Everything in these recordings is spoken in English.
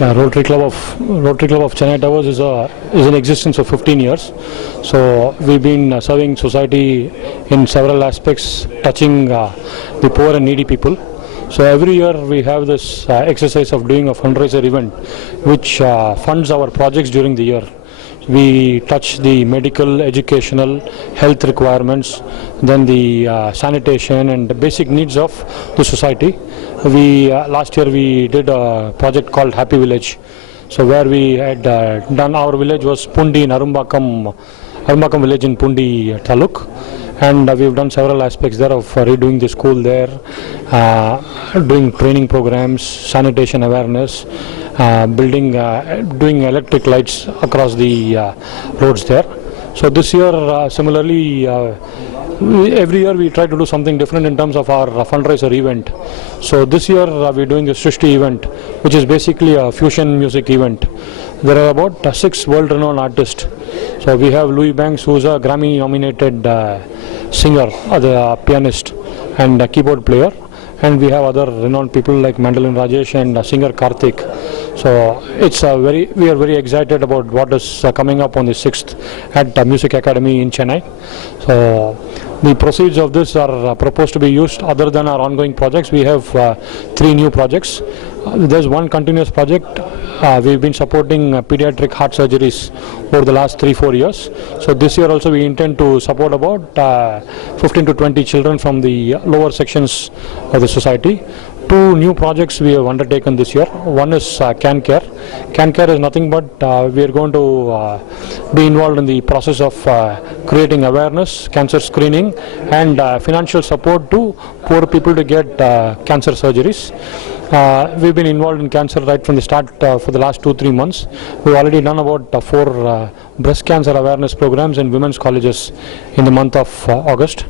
Yeah, Rotary Club of Chennai Towers is in existence for 15 years. So we've been serving society in several aspects, touching the poor and needy people. So every year we have this exercise of doing a fundraiser event, which funds our projects during the year. We touch the medical, educational, health requirements, then the sanitation and the basic needs of the society. We last year we did a project called Happy Village. So where we had done, our village was Pundi in Arumbakam village in Pundi Taluk, and we've done several aspects there of redoing the school there, doing training programs, sanitation awareness, building, doing electric lights across the roads there. So this year, similarly, every year we try to do something different in terms of our fundraiser event. So this year we're doing the Srishti event, which is basically a fusion music event. There are about 6 world-renowned artists. So we have Louis Banks, who's a Grammy-nominated singer, the pianist and a keyboard player. And we have other renowned people like Mandolin Rajesh and singer Karthik. So it's we are very excited about what is coming up on the 6th at Music Academy in Chennai. So the proceeds of this are proposed to be used other than our ongoing projects. We have 3 new projects. There's one continuous project. We've been supporting pediatric heart surgeries over the last 3-4 years. So this year also we intend to support about 15 to 20 children from the lower sections of the society. 2 new projects we have undertaken this year. One is Can Care. Can Care is nothing but we are going to be involved in the process of creating awareness, cancer screening and financial support to poor people to get cancer surgeries. We've been involved in cancer right from the start for the last 2-3 months. We've already done about 4 breast cancer awareness programs in women's colleges in the month of August.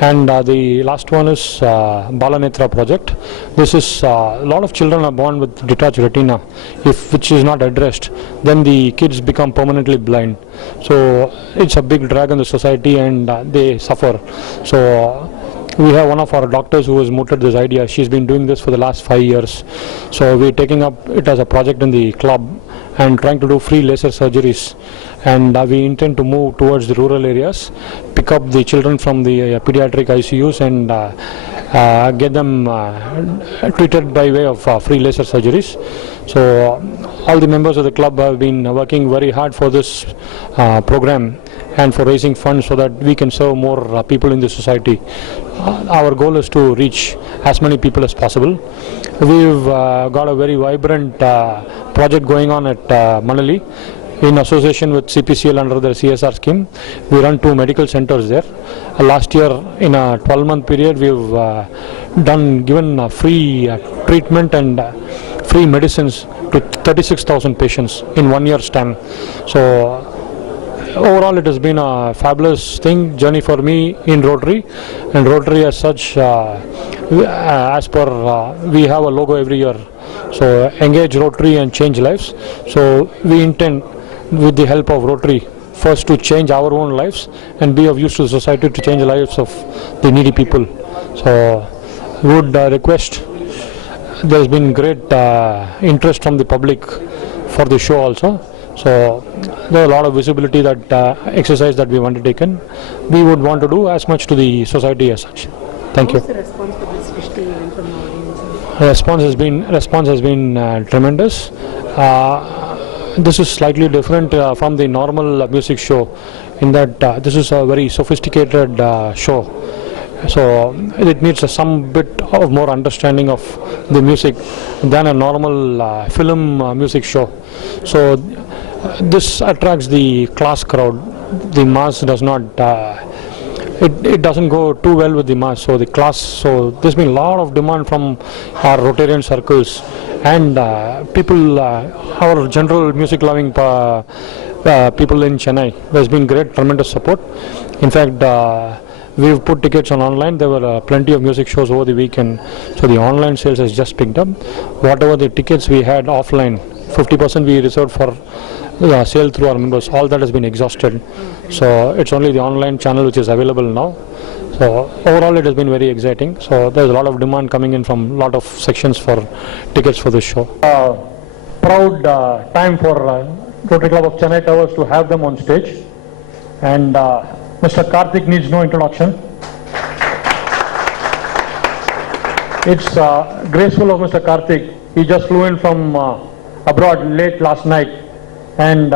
And the last one is Balanetra project. This is a lot of children are born with detached retina. Which is not addressed, then the kids become permanently blind. So it's a big drag on the society and they suffer. So we have one of our doctors who has mooted this idea. She's been doing this for the last 5 years. So we're taking up it as a project in the club and trying to do free laser surgeries. And we intend to move towards the rural areas, pick up the children from the pediatric ICUs and get them treated by way of free laser surgeries. So all the members of the club have been working very hard for this program and for raising funds so that we can serve more people in the society. Our goal is to reach as many people as possible. We've got a very vibrant project going on at Manali in association with CPCL under the CSR scheme. We run 2 medical centers there. Last year in a 12-month period we've given free treatment and free medicines to 36,000 patients in 1 year's time. So overall it has been a fabulous journey for me in Rotary, and Rotary as such, as per we have a logo every year. So engage Rotary and change lives. So we intend with the help of Rotary first to change our own lives and be of use to the society to change the lives of the needy people. So would request, there has been great interest from the public for the show also. So there are a lot of visibility that exercise that we've undertaken. We would want to do as much to the society as such. Thank you. What's the response for this Srishti event from the audience? Response has been tremendous. This is slightly different from the normal music show in that this is a very sophisticated show. So it needs some bit of more understanding of the music than a normal film music show. So this attracts the class crowd. The mass does not, it doesn't go too well with the mass. So the class, so there's been a lot of demand from our Rotarian circles and people, our general music loving people in Chennai. There's been great, tremendous support. In fact, we've put tickets on online. There were plenty of music shows over the weekend. So the online sales has just picked up. Whatever the tickets we had offline, 50% we reserved for sale through our members. All that has been exhausted. So it's only the online channel which is available now. So overall it has been very exciting. So there's a lot of demand coming in from a lot of sections for tickets for this show. proud time for Rotary Club of Chennai Towers to have them on stage. And Mr. Karthik needs no introduction. It's graceful of Mr. Karthik. He just flew in from abroad late last night and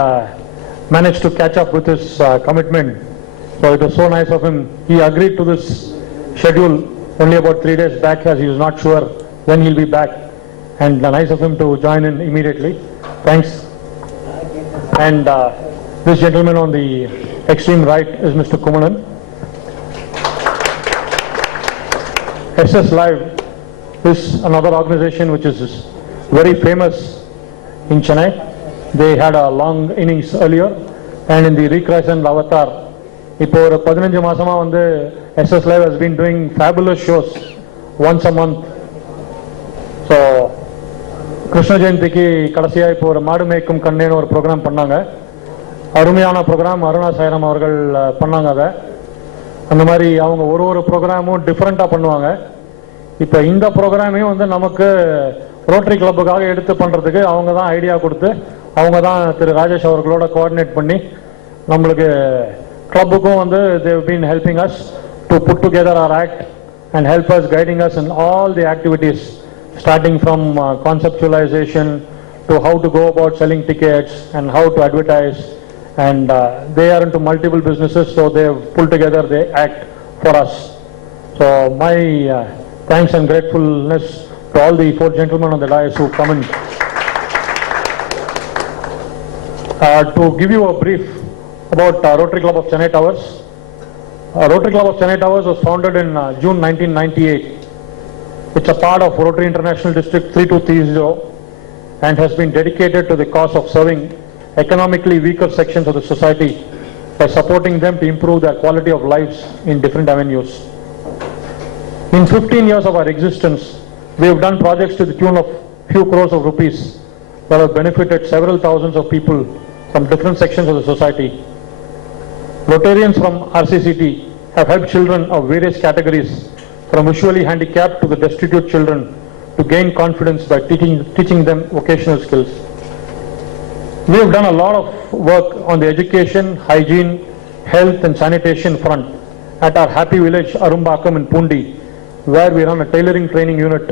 managed to catch up with his commitment. So it was so nice of him. He agreed to this schedule only about 3 days back, as he was not sure when he'll be back. And nice of him to join in immediately. Thanks. And this gentleman on the extreme right is Mr. Kumalan. SS Live is another organization which is very famous in Chennai. They had a long innings earlier, and in the recrescent avatar, இப்போ ஒரு 15 மாசமா வந்து SS Live has been doing fabulous shows once a month. So Krishna ஜெயந்திக்கு கடைசியா இப்போ ஒரு மாடு மேய்க்கும் கண்ணேன்னு ஒரு ப்ரோக்ராம் பண்ணாங்க. அருமையான ப்ரோக்ராம். அருணா சாய்ராம் அவர்கள் பண்ணாங்க. அதை அந்த மாதிரி அவங்க ஒரு ப்ரோக்ராமும் டிஃப்ரெண்டா பண்ணுவாங்க. இப்போ இந்த ப்ரோக்ராமையும் வந்து நமக்கு ரோட்டரி கிளப்புக்காக எடுத்து பண்றதுக்கு அவங்க தான் ஐடியா கொடுத்து அவங்க தான் திரு ராஜேஷ் அவர்களோட கோஆர்டினேட் பண்ணி நம்மளுக்கு கிளப்புக்கும் வந்து they have been helping us to put together our act and help us, guiding us in all the activities, starting from conceptualization to how to go about selling tickets and how to advertise. And they are into multiple businesses, so they have pulled together the act for us. So my thanks and gratefulness to all the 4 gentlemen on the dais who come in. To give you a brief about Rotary Club of Chennai Towers. Rotary Club of Chennai Towers was founded in June 1998. It's a part of Rotary International District 3230 and has been dedicated to the cause of serving economically weaker sections of the society by supporting them to improve their quality of lives in different avenues. In 15 years of our existence, we have done projects to the tune of few crores of rupees that have benefited several thousands of people from different sections of the society. Rotarians from RCCT have helped children of various categories, from visually handicapped to the destitute children, to gain confidence by teaching them vocational skills. We have done a lot of work on the education, hygiene, health and sanitation front at our happy village Arumbakam in Pundi, where we run a tailoring training unit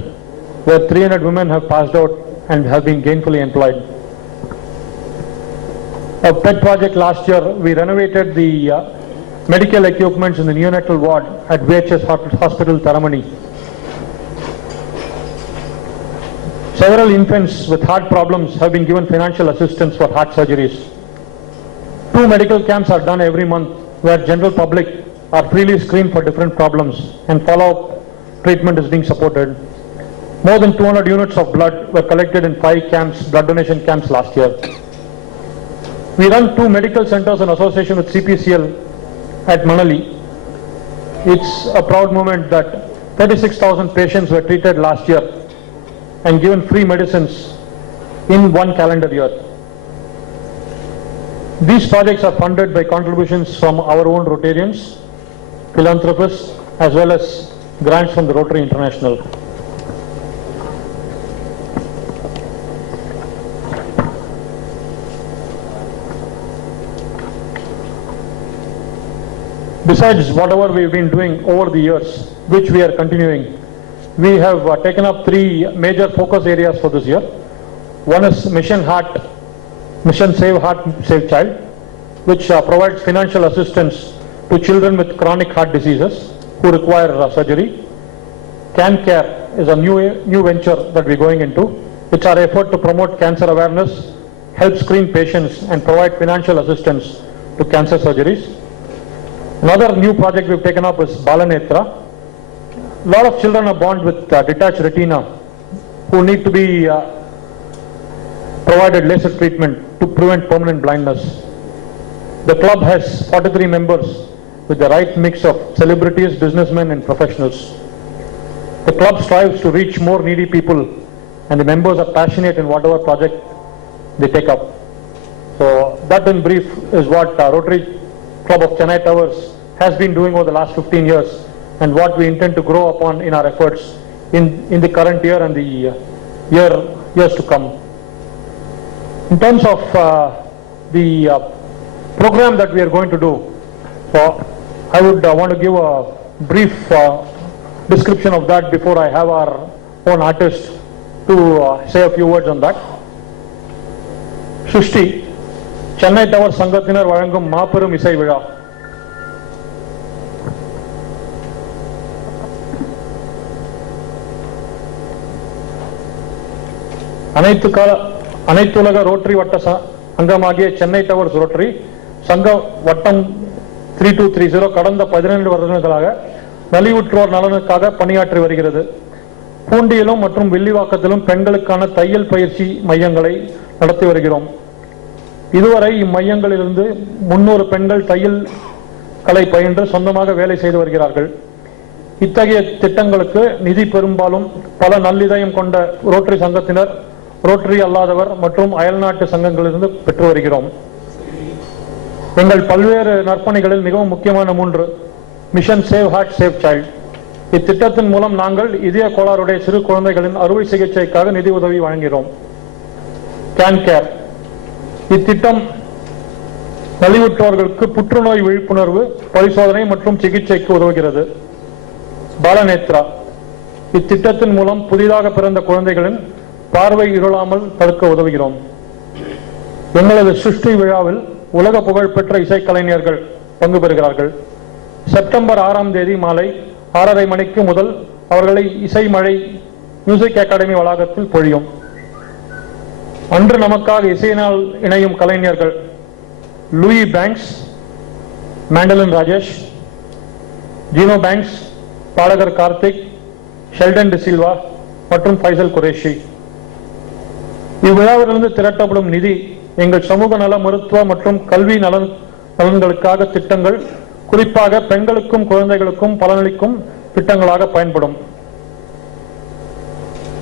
where 300 women have passed out and have been gainfully employed. A pet project last year, we renovated the medical equipments in the neonatal ward at VHS Hospital, Taramani. Several infants with heart problems have been given financial assistance for heart surgeries. 2 medical camps are done every month where general public are freely screened for different problems and follow-up treatment is being supported. More than 200 units of blood were collected in 5 camps, blood donation camps last year. We run 2 medical centers in association with CPCL at Manali. It's a proud moment that 36,000 patients were treated last year and given free medicines in 1 calendar year. These projects are funded by contributions from our own Rotarians, philanthropists, as well as grants from the Rotary International. Besides whatever we've been doing over the years, which we are continuing, we have taken up 3 major focus areas for this year. One is Mission Save Heart, Save Child, which provides financial assistance to children with chronic heart diseases who require surgery. Can Care is a new venture that we're going into. It's our effort to promote cancer awareness, help screen patients and provide financial assistance to cancer surgeries. Another new project we've taken up is Balanetra. A lot of children are born with detached retina who need to be provided laser treatment to prevent permanent blindness. The club has 43 members with the right mix of celebrities, businessmen and professionals. The club strives to reach more needy people and the members are passionate in whatever project they take up. So that in brief is what Rotary Club of Chennai Towers has been doing over the last 15 years and what we intend to grow upon in our efforts in the current year and the years to come. In terms of the program that we are going to do, I would want to give a brief description of that before I have our own artist to say a few words on that. Srishti, Chennai Tower Sangathinar Vazhangum Maaperum Isai Vizha. அனைத்துலக rotary வட்ட அங்கமாகிய Chennai towers rotary சங்க வட்டம் 3230 கடந்த 12 வருடங்களாக நலிவுற்றோர் நலனுக்காக பணியாற்றி வருகிறது. பூண்டியிலும் மற்றும் வில்லிவாக்கத்திலும் பெண்களுக்கான தையல் பயிற்சி மையங்களை நடத்தி வருகிறோம். இதுவரை இம்மையங்களிலிருந்து 300 பெண்கள் தையல் கலை பயின்று சொந்தமாக வேலை செய்து வருகிறார்கள். இத்தகைய திட்டங்களுக்கு நிதி பெரும்பாலும் பல நல்லிதயம் கொண்ட ரோட்டரி சங்கத்தினர், ரோட்டரி அல்லாதவர் மற்றும் அயல்நாட்டு சங்கங்களிலிருந்து பெற்று வருகிறோம். எங்கள் பல்வேறு நற்பணிகளில் மிகவும் முக்கியமான 3 mission save heart save child. இத்திட்டத்தின் மூலம் நாங்கள் இதய கோளாறுடைய சிறு குழந்தைகளின் அறுவை சிகிச்சைக்காக நிதி உதவி வழங்குகிறோம். கேன் கேர் இத்திட்டம் நலிவுற்றோர்களுக்கு புற்றுநோய் விழிப்புணர்வு, பரிசோதனை மற்றும் சிகிச்சைக்கு உதவுகிறது. பாலநேத்ரா இத்திட்டத்தின் மூலம் புதிதாக பிறந்த குழந்தைகளின் பார்வை இருளாமல் தடுக்க உதவுகிறோம். எங்களது சிருஷ்டி விழாவில் உலக புகழ்பெற்ற இசைக்கலைஞர்கள் பங்கு பெறுகிறார்கள். செப்டம்பர் 6ஆம் தேதி மாலை 6:30 மணிக்கு முதல் அவர்களை இசை மழை மியூசிக் அகாடமி வளாகத்தில் பொழியும். அன்று நமக்காக இசையினால் இணையும் கலைஞர்கள் லூயி பேங்க்ஸ், மேண்டலின் ராஜேஷ், ஜீனோ பேங்க்ஸ், பாடகர் கார்த்திக், ஷெல்டன் டிசில்வா மற்றும் ஃபைசல் குரேஷி. இவ்விழாவிலிருந்து திரட்டப்படும் நிதி எங்கள் சமூக நல, மருத்துவ மற்றும் கல்வி நலன்களுக்காக திட்டங்கள், குறிப்பாக பெண்களுக்கும் குழந்தைகளுக்கும் பலனளிக்கும் திட்டங்களாக பயன்படும்.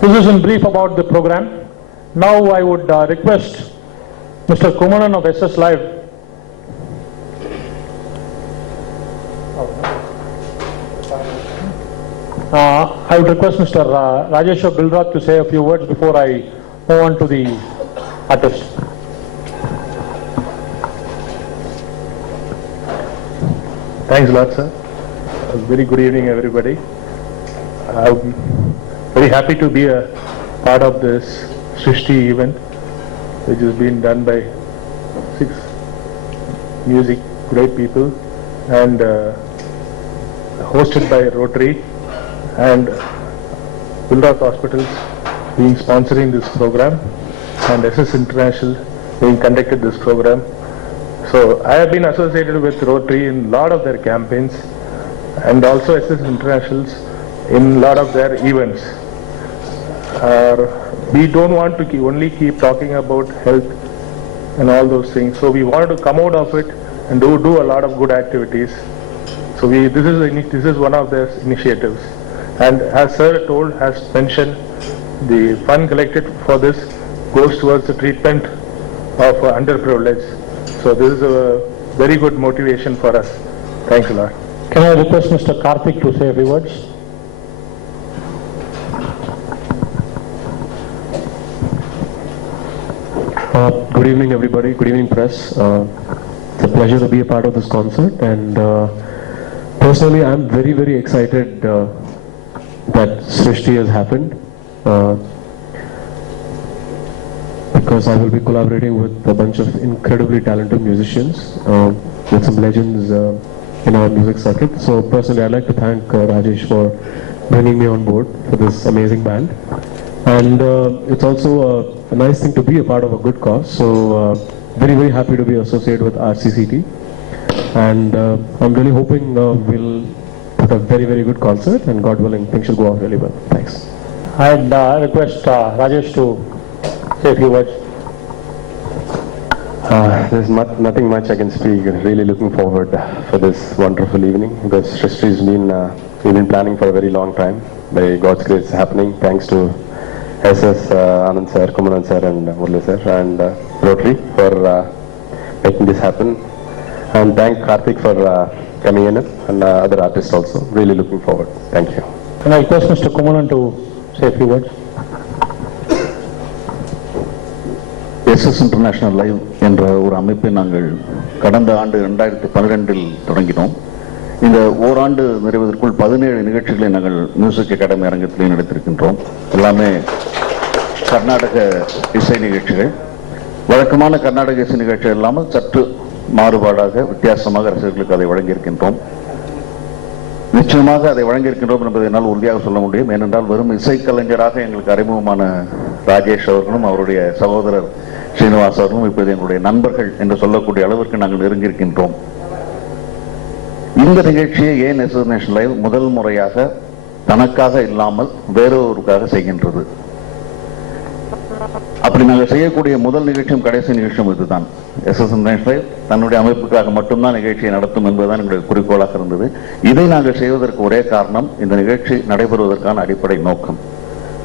This is in brief about the program. Now I would request Mr. Kumaran of SS Live I would request Mr. Rajesh Bilrat to say a few words before I move on to the artist. Thanks a lot, sir. Very good evening, everybody. I'm very happy to be a part of this Srishti event, which has been done by 6 music great people and hosted by Rotary and Wilrock Hospitals being sponsoring this program, and SS International being conducted this program. So I have been associated with Rotary in a lot of their campaigns and also SS Internationals in a lot of their events. We don't want to only keep talking about health and all those things. So we wanted to come out of it and do a lot of good activities. So this is one of their initiatives. And as Sir has mentioned, the fund collected for this goes towards the treatment of underprivileged. So this is a very good motivation for us. Thanks a lot. Can I request Mr. Karthik to say a few words? Good evening, everybody. Good evening, press. It's a pleasure to be a part of this concert, and personally, I'm very, very excited that Srishti has happened. Because I will be collaborating with a bunch of incredibly talented musicians, with some legends in our music circuit. So personally, I'd like to thank Rajesh for bringing me on board for this amazing band. And it's also a nice thing to be a part of a good cause. So very, very happy to be associated with RCCT. And I'm really hoping we'll put a very, very good concert, and God willing, things should go off really well. Thanks. I'd request Rajesh to say a few words. There's nothing much I can speak. Really looking forward for this wonderful evening, because Srishti's been we've been planning for a very long time. By God's grace, it's happening thanks to SS Anand sir, Kumaran sir, and Murli sir, and Rotary for making this happen. And thank Karthik for coming in, and other artists also. Really looking forward. Thank you. Can I request Mr. Kumaran to say a few words? SS international live என்ற ஒரு அமைப்பை நாங்கள் கடந்த ஆண்டு 2012 தொடங்கினோம். இந்த ஓராண்டு நிறைவதற்குள் 17 நிகழ்ச்சிகளை நாங்கள் மியூசிக் அகாடமி அரங்கத்திலே நடத்திருக்கின்றோம். எல்லாமே கர்நாடக இசை நிகழ்ச்சிகள். வழக்கமான கர்நாடக இசை நிகழ்ச்சிகள் இல்லாமல் சற்று மாறுபாடாக வித்தியாசமாக ரசிகர்களுக்கு அதை வழங்கியிருக்கின்றோம். நிச்சயமாக அதை வழங்கியிருக்கின்றோம் என்பதை என்னால் உறுதியாக சொல்ல முடியும். ஏனென்றால் வெறும் இசைக்கலைஞராக எங்களுக்கு அறிமுகமான ராஜேஷ் அவர்களும் அவருடைய சகோதரர் ஸ்ரீனிவாஸ் அவர்களும் இப்போது எங்களுடைய நண்பர்கள் என்று சொல்லக்கூடிய அளவிற்கு நாங்கள் நெருங்கியிருக்கின்றோம். இந்த நிகழ்ச்சியை ஏன் எஸ்எஸ் நேஷனல் லைவ் முதல் முறையாக தனக்காக இல்லாமல் வேறொருவருக்காக செய்கின்றது? அப்படி நாங்கள் செய்யக்கூடிய முதல் நிகழ்ச்சியும் கடைசி நிகழ்ச்சியும் இதுதான். எஸ்எஸ் நேஷனல் லைவ் தன்னுடைய அமைப்புக்காக மட்டும்தான் நிகழ்ச்சியை நடத்தும் என்பதுதான் எங்களுடைய குறிக்கோளாக இருந்தது. இதை நாங்கள் செய்வதற்கு ஒரே காரணம், இந்த நிகழ்ச்சி நடைபெறுவதற்கான அடிப்படை நோக்கம்.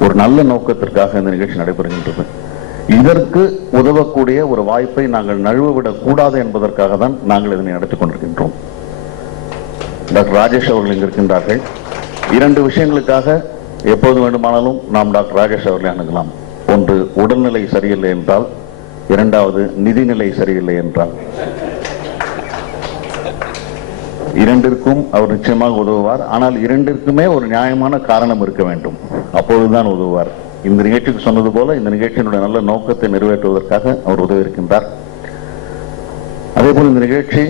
ஒரு நல்ல நோக்கத்திற்காக இந்த நிகழ்ச்சி நடைபெறுகின்றது. இதற்கு உதவக்கூடிய ஒரு வாய்ப்பை நாங்கள் நழுவவிடக் கூடாது என்பதற்காக தான் நாங்கள் இதனை நடத்திக் கொண்டிருக்கின்றோம். டாக்டர் ராஜேஷ் அவர்கள் இங்கு இருக்கின்றார்கள். 2 விஷயங்களுக்காக எப்போது வேண்டுமானாலும் நாம் டாக்டர் ராஜேஷ் அவர்களை அணுகலாம். ஒன்று, உடல்நிலை சரியில்லை என்றால். 2வது, நிதிநிலை சரியில்லை என்றால். 2ற்கும் அவர் நிச்சயமாக உதவுவார். ஆனால் 2ற்குமே ஒரு நியாயமான காரணம் இருக்க வேண்டும். அப்போதுதான் உதவுவார். இந்த நிகழ்ச்சிக்கு சொன்னது போல இந்த நிகழ்ச்சியினுடைய நல்ல நோக்கத்தை நிறைவேற்றுவதற்காக அவர் உதவி இருக்கின்றார். அதேபோல் இந்த நிகழ்ச்சி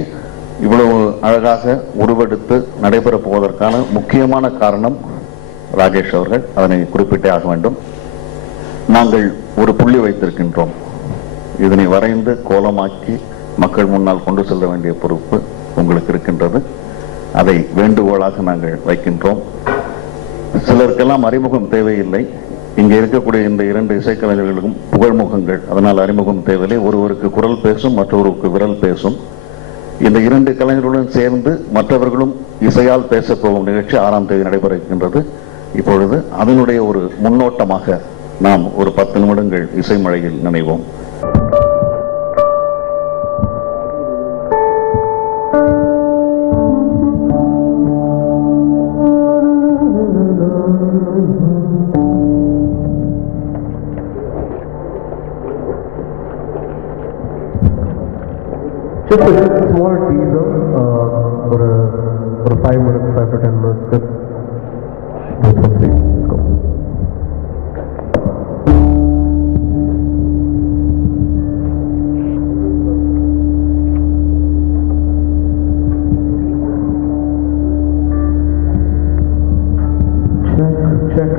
இவ்வளவு அழகாக உருவெடுத்து நடைபெறப் போவதற்கான முக்கியமான காரணம் ராஜேஷ் அவர்கள். அதனை குறிப்பிட்டே ஆக வேண்டும். நாங்கள் ஒரு புள்ளி வைத்திருக்கின்றோம். இதனை வரைந்து கோலமாக்கி மக்கள் முன்னால் கொண்டு செல்ல வேண்டிய பொறுப்பு உங்களுக்கு இருக்கின்றது. அதை வேண்டுகோளாக நாங்கள் வைக்கின்றோம். சிலருக்கெல்லாம் அறிமுகம் தேவையில்லை. இங்கே இருக்கக்கூடிய இந்த 2 இசைக்கலைஞர்களுக்கும் புகழ்முகங்கள், அதனால் அறிமுகம் தேவையில்லை. ஒருவருக்கு குரல் பேசும், மற்றொருவருக்கு விரல் பேசும். இந்த 2 கலைஞர்களுடன் சேர்ந்து மற்றவர்களும் இசையால் பேசப் போகும் நிகழ்ச்சி 6ஆம் தேதி நடைபெற இருக்கின்றது. இப்பொழுது அதனுடைய ஒரு முன்னோட்டமாக நாம் ஒரு 10 நிமிடங்கள் இசை மழையில் நினைவோம். Just a small teaser for 5 minutes, 5 to 10 minutes. Just for free. Let's go. Check.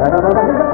Baba